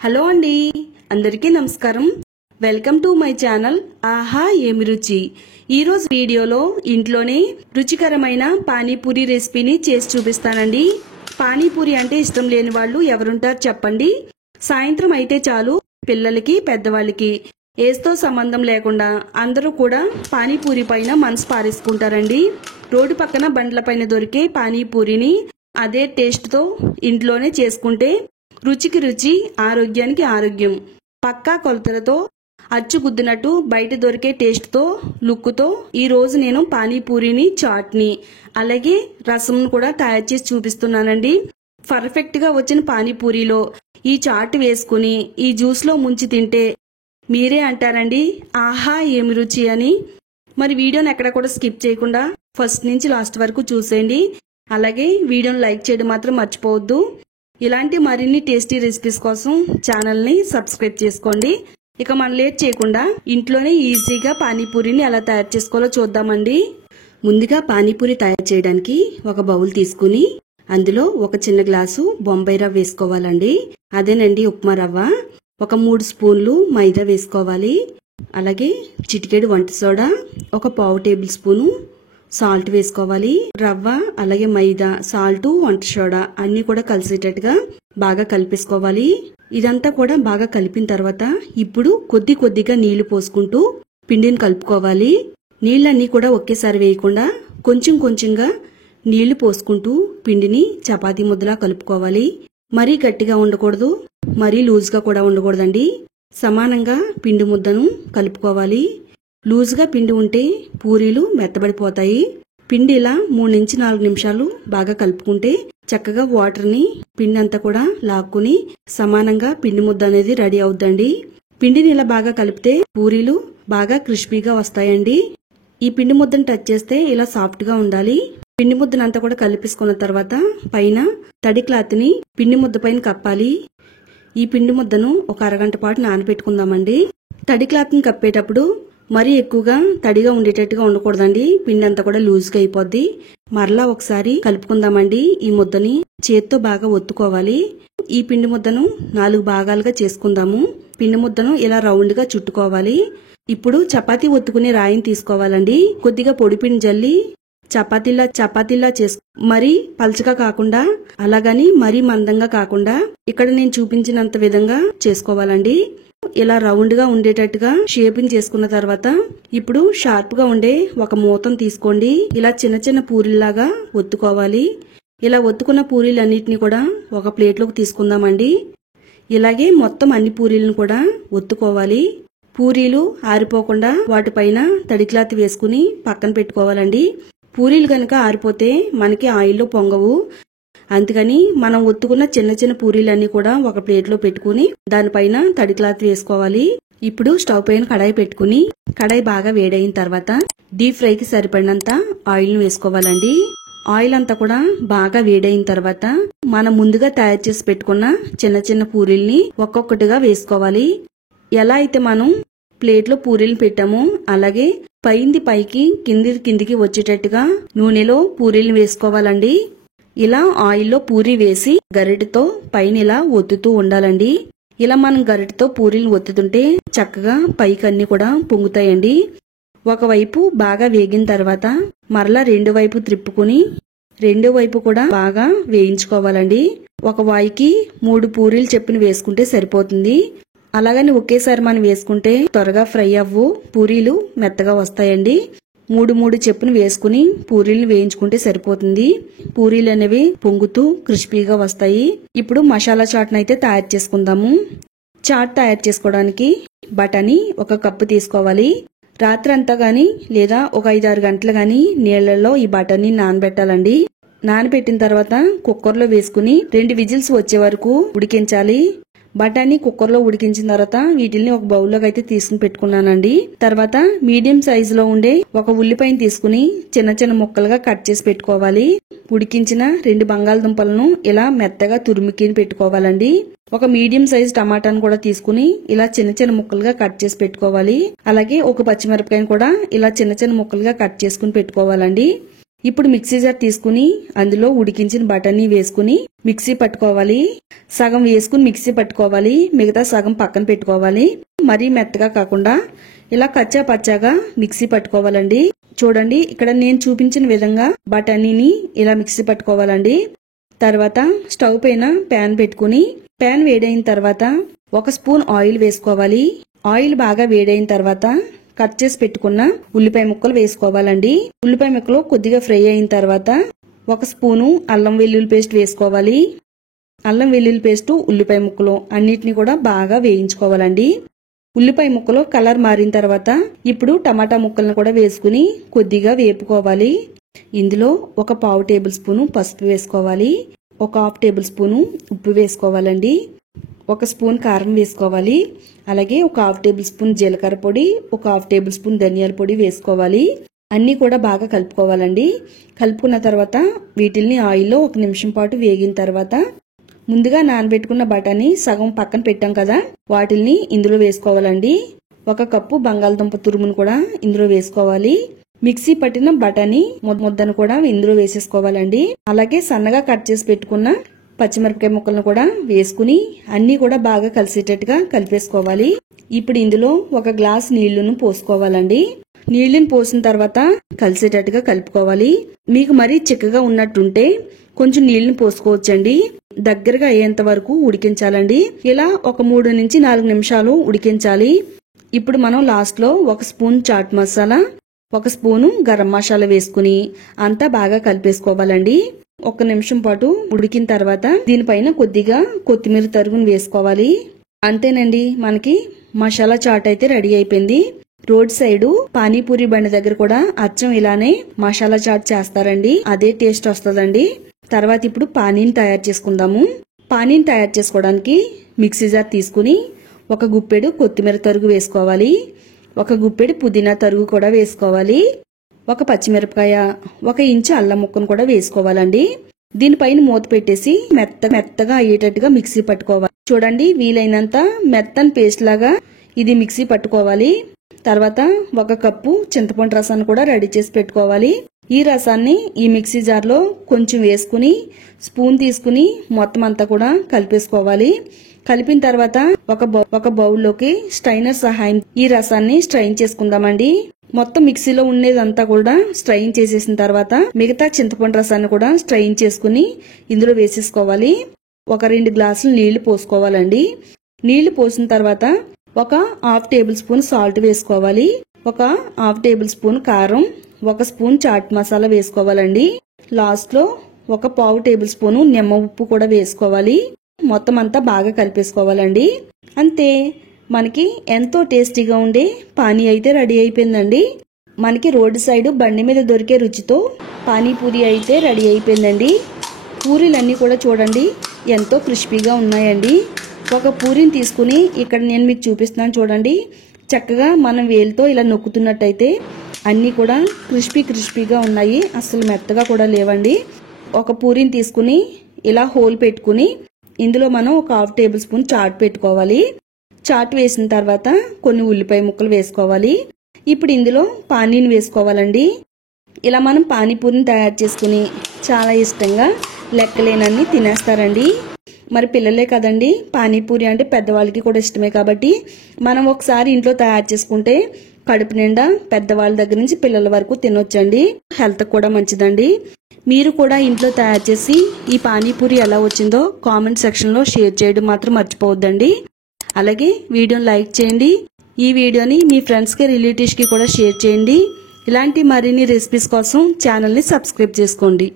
Hello అండి, అందరికీ నమస్కారం. వెల్కమ్ టు మై ఛానల్ ఆహా ఏమి రుచి. ఈ రోజు వీడియోలో ఇంట్లోనే రుచికరమైన పానీపూరి రెసిపీని చేసి చూపిస్తానండి. పానీపూరి అంటే ఇష్టం లేని వాళ్ళు ఎవరుంటారు చెప్పండి. సాయంత్రం అయితే చాలు పిల్లలకి పెద్దవాళ్ళకి ఏస్తో సంబంధం లేకుండా అందరూ కూడా పానీపూరి పైన మనసు పారేసుకుంటారండి. రోడ్డు పక్కన బండ్ల పైన దొరికే పానీపూరిని అదే టేస్ట్తో ఇంట్లోనే చేసుకుంటే రుచికి రుచి, ఆరోగ్యానికి ఆరోగ్యం. పక్కా కొలతలతో అచ్చుగుద్దినట్టు బయట దొరికే టేస్ట్తో, లుక్తో ఈ రోజు నేను పానీపూరిని, చాట్ని అలాగే రసంను కూడా తయారు చేసి చూపిస్తున్నానండి. పర్ఫెక్ట్ గా వచ్చిన పానీపూరిలో ఈ చాట్ వేసుకుని ఈ జ్యూస్ లో ముంచి తింటే మీరే అంటారండి ఆహా ఏమి రుచి అని. మరి వీడియోని ఎక్కడ కూడా స్కిప్ చేయకుండా ఫస్ట్ నుంచి లాస్ట్ వరకు చూసేయండి. అలాగే వీడియోని లైక్ చేయడం మాత్రం మర్చిపోవద్దు. ఇలాంటి మరిన్ని టేస్టీ రెసిపీస్ కోసం ఛానల్ని సబ్స్క్రైబ్ చేసుకోండి. ఇక మనం లేట్ చేయకుండా ఇంట్లోనే ఈజీగా పానీపూరిని ఎలా తయారు చేసుకోవాలో చూద్దామండి. ముందుగా పానీపూరి తయారు చేయడానికి ఒక బౌల్ తీసుకుని అందులో ఒక చిన్న గ్లాసు బొంబాయి రవ్వ వేసుకోవాలండి. అదేనండి ఉప్మా రవ్వ. ఒక 3 స్పూన్లు మైదా వేసుకోవాలి. అలాగే చిటికెడు వంట సోడా, ఒక పావు టేబుల్ స్పూను సాల్ట్ వేసుకోవాలి. రవ్వ అలాగే మైదా, సాల్ట్, వంట సోడా అన్ని కూడా కలిసేటట్టుగా బాగా కలిపేసుకోవాలి. ఇదంతా కూడా బాగా కలిపిన తర్వాత ఇప్పుడు కొద్ది కొద్దిగా నీళ్లు పోసుకుంటూ పిండిని కలుపుకోవాలి. నీళ్ళన్నీ కూడా ఒకేసారి వేయకుండా కొంచెం కొంచెంగా నీళ్లు పోసుకుంటూ పిండిని చపాతీ ముద్దలా కలుపుకోవాలి. మరీ గట్టిగా ఉండకూడదు, మరీ లూజ్గా కూడా ఉండకూడదండి. సమానంగా పిండి ముద్దను కలుపుకోవాలి. లూజ్గా పిండి ఉంటే పూరీలు మెత్తబడిపోతాయి. పిండి ఇలా 3 నుంచి 4 నిమిషాలు బాగా కలుపుకుంటే చక్కగా వాటర్ని పిండి అంతా కూడా లాక్కుని సమానంగా పిండి ముద్ద అనేది రెడీ అవుద్దండి. పిండిని ఇలా బాగా కలిపితే పూరీలు బాగా క్రిస్పీగా వస్తాయండి. ఈ పిండి ముద్దను టచ్ చేస్తే ఇలా సాఫ్ట్ గా ఉండాలి. పిండి ముద్దను అంతా కూడా కలిపేసుకున్న తర్వాత పైన తడి క్లాత్ ని పిండి ముద్ద పైన కప్పాలి. ఈ పిండి ముద్దను ఒక అరగంట పాటు నానబెట్టుకుందామండి. తడి క్లాత్ ని కప్పేటప్పుడు మరీ ఎక్కువగా తడిగా ఉండేటట్టుగా ఉండకూడదండి. పిండి అంతా కూడా లూజ్గా అయిపోద్ది. మరలా ఒకసారి కలుపుకుందామండి. ఈ ముద్దని చేత్తో బాగా ఒత్తుకోవాలి. ఈ పిండి ముద్దను 4 భాగాలుగా చేసుకుందాము. పిండి ముద్దను ఇలా రౌండ్ గా చుట్టుకోవాలి. ఇప్పుడు చపాతీ ఒత్తుకునే రాయిని తీసుకోవాలండి. కొద్దిగా పొడి పిండి జల్లి చపాతీలా మరీ పల్చగా కాకుండా అలాగని మరీ మందంగా కాకుండా ఇక్కడ నేను చూపించినంత విధంగా చేసుకోవాలండి. ఇలా రౌండ్ గా ఉండేటట్టుగా షేపింగ్ చేసుకున్న తర్వాత ఇప్పుడు షార్ప్ గా ఉండే ఒక మూతను తీసుకోండి. ఇలా చిన్న చిన్న పూరీల్లాగా ఒత్తుకోవాలి. ఇలా ఒత్తుకున్న పూరీలన్నిటిని కూడా ఒక ప్లేట్లోకి తీసుకుందామండి. ఇలాగే మొత్తం అన్ని పూరీలను కూడా ఒత్తుకోవాలి. పూరీలు ఆరిపోకుండా వాటిపైన తడి క్లాత్ వేసుకుని పక్కన పెట్టుకోవాలండి. పూరీలు కనుక ఆరిపోతే మనకి ఆయిల్లో పొంగవు. అందుకని మనం ఒత్తుకున్న చిన్న చిన్న పూరీలన్నీ కూడా ఒక ప్లేట్లో పెట్టుకుని దానిపైన తడి క్లాత్ వేసుకోవాలి. ఇప్పుడు స్టవ్ పైన కడాయి పెట్టుకుని కడాయి బాగా వేడైన తర్వాత డీప్ ఫ్రైకి సరిపడినంత ఆయిల్ వేసుకోవాలండి. ఆయిల్ అంతా కూడా బాగా వేడైన తర్వాత మనం ముందుగా తయారు చేసి పెట్టుకున్న చిన్న చిన్న పూరీల్ని ఒక్కొక్కటిగా వేసుకోవాలి. ఎలా అయితే మనం ప్లేట్లో పూరీలు పెట్టామో అలాగే పైంది పైకి కిందికి వచ్చేటట్టుగా నూనెలో పూరీలు వేసుకోవాలండి. ఇలా ఆయిల్లో పూరీ వేసి గరిటెతో పైన ఇలా ఒత్తుతూ ఉండాలండి. ఇలా మనం గరిటెతో పూరీలు ఒత్తుతుంటే చక్కగా పైకి అన్ని కూడా పొంగుతాయండి. ఒకవైపు బాగా వేగిన తర్వాత మరలా రెండు వైపు త్రిప్పుకుని రెండో వైపు కూడా బాగా వేయించుకోవాలండి. ఒక వాయికి 3 పూరీలు చెప్పున వేసుకుంటే సరిపోతుంది. అలాగని ఒకేసారి మనం వేసుకుంటే త్వరగా ఫ్రై అవ్వు, పూరీలు మెత్తగా వస్తాయండి. 3 చెప్పును వేసుకుని పూరీలు వేయించుకుంటే సరిపోతుంది. పూరీలు అనేవి పొంగుతూ క్రిస్పీగా వస్తాయి. ఇప్పుడు మసాలా చాట్ అయితే తయారు చేసుకుందాము. చాట్ తయారు చేసుకోవడానికి బఠానీ 1 కప్పు తీసుకోవాలి. రాత్రి అంతా గాని లేదా ఒక 5-6 గంటలు గాని నీళ్లలో ఈ బఠానీ నానబెట్టాలండి. నానబెట్టిన తర్వాత కుక్కర్లో వేసుకుని 2 విజిల్స్ వచ్చే వరకు ఉడికించాలి. బఠానీ కుక్కర్లో ఉడికించిన తర్వాత వీటిని ఒక బౌల్లోకి అయితే తీసుకుని పెట్టుకున్నానండి. తర్వాత మీడియం సైజు లో ఉండే ఒక ఉల్లిపాయను తీసుకుని చిన్న చిన్న ముక్కలుగా కట్ చేసి పెట్టుకోవాలి. ఉడికించిన 2 బంగాళదుంపలను ఇలా మెత్తగా తురిమికి పెట్టుకోవాలండి. ఒక మీడియం సైజ్ టమాటాను కూడా తీసుకుని ఇలా చిన్న చిన్న ముక్కలుగా కట్ చేసి పెట్టుకోవాలి. అలాగే ఒక పచ్చిమిరపకాయను కూడా ఇలా చిన్న చిన్న ముక్కలుగా కట్ చేసుకుని పెట్టుకోవాలండి. ఇప్పుడు మిక్సీ జార్ తీసుకుని అందులో ఉడికించిన బఠానీ వేసుకుని మిక్సీ పట్టుకోవాలి. సగం వేసుకుని మిక్సీ పట్టుకోవాలి, మిగతా సగం పక్కన పెట్టుకోవాలి. మరీ మెత్తగా కాకుండా ఇలా కచ్చా పచ్చాగా మిక్సీ పట్టుకోవాలండి. చూడండి, ఇక్కడ నేను చూపించిన విధంగా బఠానీని ఇలా మిక్సీ పట్టుకోవాలండి. తర్వాత స్టవ్ పైన ప్యాన్ పెట్టుకుని ప్యాన్ వేడైన తర్వాత 1 స్పూన్ ఆయిల్ వేసుకోవాలి. ఆయిల్ బాగా వేడైన తర్వాత కట్ చేసి పెట్టుకున్న ఉల్లిపాయ ముక్కలు వేసుకోవాలండి. ఉల్లిపాయ ముక్కలు కొద్దిగా ఫ్రై అయిన తర్వాత 1 స్పూను అల్లం వెల్లుల్లి పేస్ట్ వేసుకోవాలి. అల్లం వెల్లుల్లి పేస్ట్, ఉల్లిపాయ ముక్కలు అన్నిటిని కూడా బాగా వేయించుకోవాలండి. ఉల్లిపాయ ముక్కలు కలర్ మారిన తర్వాత ఇప్పుడు టమాటా ముక్కలను కూడా వేసుకుని కొద్దిగా వేపుకోవాలి. ఇందులో 1 పావు టేబుల్ స్పూను పసుపు వేసుకోవాలి. 1 హాఫ్ టేబుల్ స్పూను ఉప్పు వేసుకోవాలండి. 1 స్పూన్ కారం వేసుకోవాలి. అలాగే 1 హాఫ్ టేబుల్ స్పూన్ జీలకర్ర పొడి, 1 హాఫ్ టేబుల్ స్పూన్ ధనియాల పొడి వేసుకోవాలి. అన్ని కూడా బాగా కలుపుకోవాలండి. కలుపుకున్న తర్వాత వీటిల్ని ఆయిల్లో 1 నిమిషం పాటు వేగిన తర్వాత ముందుగా నానబెట్టుకున్న బఠానీ సగం పక్కన పెట్టాం కదా, వాటిల్ని ఇందులో వేసుకోవాలండి. 1 కప్పు బంగాళదుంప తురుమును కూడా ఇందులో వేసుకోవాలి. మిక్సీ పట్టిన బఠానీ ముద్దను కూడా ఇందులో వేసేసుకోవాలండి. అలాగే సన్నగా కట్ చేసి పెట్టుకున్న పచ్చిమిరపకాయ ముక్కలను కూడా వేసుకుని అన్ని కూడా బాగా కలిసేటట్టుగా కలిపేసుకోవాలి. ఇప్పుడు ఇందులో 1 గ్లాస్ నీళ్లను పోసుకోవాలండి. నీళ్లను పోసిన తర్వాత కలిసేటట్టుగా కలుపుకోవాలి. మీకు మరీ చిక్కగా ఉన్నట్టుంటే కొంచెం నీళ్లను పోసుకోవచ్చండి. దగ్గరగా అయ్యేంత వరకు ఉడికించాలండి. ఇలా ఒక 3 నుంచి 4 నిమిషాలు ఉడికించాలి. ఇప్పుడు మనం లాస్ట్ లో 1 స్పూన్ చాట్ మసాలా, 1 స్పూను గరం మసాలా వేసుకుని అంతా బాగా కలిపేసుకోవాలండి. 1 నిమిషం పాటు ఉడికిన తర్వాత దీనిపైన కొద్దిగా కొత్తిమీర తరుగును వేసుకోవాలి. అంతేనండి, మనకి మసాలా చాట్ అయితే రెడీ అయిపోయింది. రోడ్ సైడ్ పానీపూరి బండి దగ్గర కూడా అచ్చం ఇలానే మసాలా చాట్ చేస్తారండి. అదే టేస్ట్ వస్తుందండి. తర్వాత ఇప్పుడు పానీని తయారు చేసుకుందాము. పానీని తయారు చేసుకోవడానికి మిక్సీ జార్ తీసుకుని 1 గుప్పెడు కొత్తిమీర తరుగు వేసుకోవాలి. 1 గుప్పెడు పుదీనా తరుగు కూడా వేసుకోవాలి. 1 పచ్చిమిరపకాయ, 1 ఇంచు అల్లం ముక్కను కూడా వేసుకోవాలండి. దీనిపైన మూత పెట్టేసి మెత్తగా అయ్యేటట్టుగా మిక్సీ పట్టుకోవాలి. చూడండి, వీలైనంత మెత్తని పేస్ట్ లాగా ఇది మిక్సీ పట్టుకోవాలి. తర్వాత 1 కప్పు చింతపండు రసాన్ని కూడా రెడీ చేసి పెట్టుకోవాలి. ఈ రసాన్ని ఈ మిక్సీ జార్ లో కొంచెం వేసుకుని స్పూన్ తీసుకుని మొత్తం అంతా కూడా కలిపేసుకోవాలి. కలిపిన తర్వాత ఒక బౌల్లోకి స్ట్రైనర్ సహాయం ఈ రసాన్ని స్ట్రైన్ చేసుకుందామండి. మొత్తం మిక్సీలో ఉండేదంతా కూడా స్ట్రైన్ చేసేసిన తర్వాత మిగతా చింతపండు రసాన్ని కూడా స్ట్రైన్ చేసుకుని ఇందులో వేసేసుకోవాలి. 2 గ్లాసులు నీళ్లు పోసుకోవాలండి. నీళ్లు పోసిన తర్వాత 1 హాఫ్ టేబుల్ స్పూన్ సాల్ట్ వేసుకోవాలి. 1 హాఫ్ టేబుల్ స్పూన్ కారం, 1 స్పూన్ చాట్ మసాలా వేసుకోవాలండి. లాస్ట్ లో 1 పావు టేబుల్ స్పూన్ నిమ్మ ఉప్పు కూడా వేసుకోవాలి. మొత్తం అంతా బాగా కలిపేసుకోవాలండి. అంతే, మనకి ఎంతో టేస్టీగా ఉండే పానీ అయితే రెడీ అయిపోయిందండి. మనకి రోడ్డు సైడ్ బండి మీద దొరికే రుచితో పానీపూరి అయితే రెడీ అయిపోయిందండి. పూరీలన్నీ కూడా చూడండి ఎంతో క్రిస్పీగా ఉన్నాయండి. 1 పూరీని తీసుకుని ఇక్కడ నేను మీకు చూపిస్తున్నాను చూడండి. చక్కగా మనం వేలుతో ఇలా నొక్కుతున్నట్టయితే అన్నీ కూడా క్రిస్పీగా ఉన్నాయి. అసలు మెత్తగా కూడా లేవండి. 1 పూరీని తీసుకుని ఇలా హోల్ పెట్టుకుని ఇందులో మనం 1 హాఫ్ టేబుల్ స్పూన్ చాట్ పెట్టుకోవాలి. చాట్ వేసిన తర్వాత కొన్ని ఉల్లిపాయ ముక్కలు వేసుకోవాలి. ఇప్పుడు ఇందులో పానీని వేసుకోవాలండి. ఇలా మనం పానీపూరిని తయారు చేసుకుని చాలా ఇష్టంగా లెక్కలేనన్ని తినేస్తారండి. మరి పిల్లలే కదండి, పానీపూరి అంటే పెద్దవాళ్ళకి కూడా ఇష్టమే. కాబట్టి మనం ఒకసారి ఇంట్లో తయారు చేసుకుంటే కడుపు నిండా పెద్దవాళ్ళ దగ్గర నుంచి పిల్లల వరకు తినొచ్చండి. హెల్త్ కూడా మంచిదండి. మీరు కూడా ఇంట్లో తయారు చేసి ఈ పానీపూరి ఎలా వచ్చిందో కామెంట్ సెక్షన్ లో షేర్ చేయడం మాత్రం మర్చిపోవద్దండి. అలాగే వీడియోని లైక్ చేయండి. ఈ వీడియోని మీ ఫ్రెండ్స్ కి, రిలేటివ్స్ కి కూడా షేర్ చేయండి. ఇలాంటి మరిన్ని రెసిపీస్ కోసం ఛానల్ ని సబ్స్క్రైబ్ చేసుకోండి.